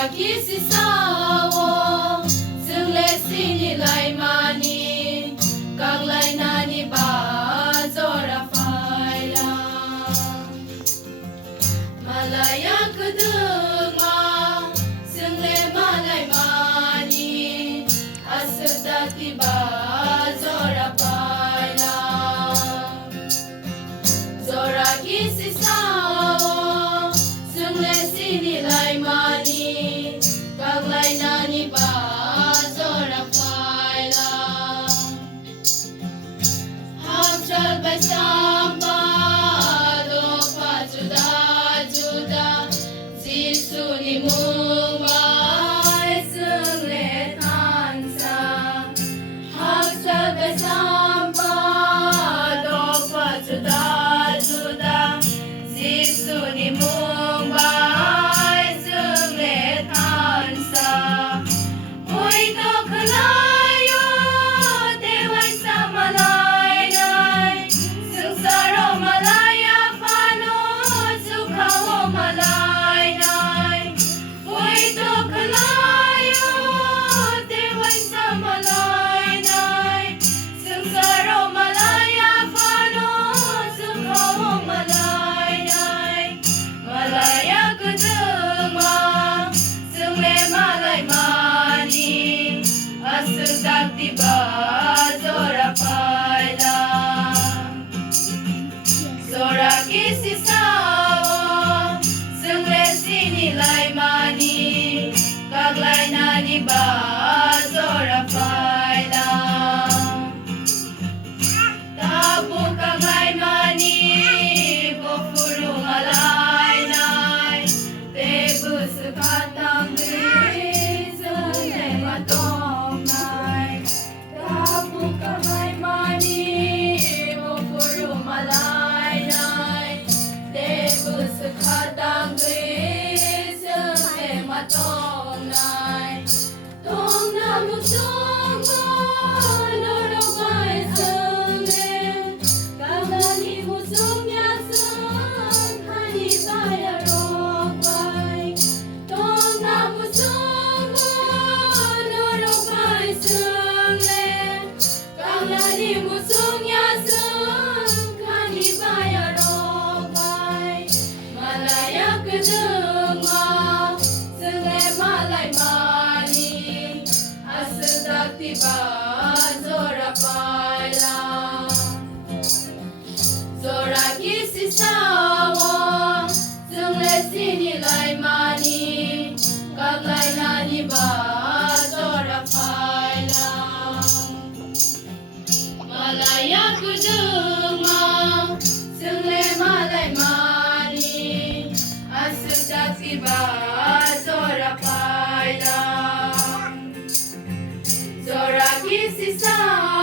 Zoraki si sawo Zungle sinilay mani Kaglay na ni ba Zora fayla Malaya kuduma Zungle malay mani Asudaki ba Zora fayla Zoraki si sawo Zungle sinilay mani Kaglay na ni ba Zora fayla Hamshal bay samba Do pa juda juda Zisu ni mumbai Zungle tansa Hamshal bay samba Do pa juda juda Zisu ni mumbai Zungle tansa Hoy to kalayo Deway sa malaynay Sungsaro malaya Pano Sukhawo malaynay Hoy to kalayo Deway sa malaynay Sungsaro malaya Pano Sukhawo malaynay Malaya kuduma Zungle malay mani Asudak diba Zora fayla Zoraki si sawo Zungle sinilay mani Kaglay na ni ba Zora fayla Tabu kaglay mani Bofuru malay nay Tebu sukatang Zungle matong nay Tabu kaglay mani Bofuru malay nay Tebu sukatang Zungle matong nay Tong na musong ko Lorobay zungle Kaglani musong yasun Hani saya robay Tong na musong ko Lorobay zungle Kaglani musong yasun Hani saya robay Malaya kuduma Zungle malay mani Asudak tiba Zora fayla Zoraki si sawo Zungle sinilay mani Kaglay na ni ba Zora fayla Malaya kuduma Zungle malay mani Asudak tiba Zora fayla Zoraki si sawo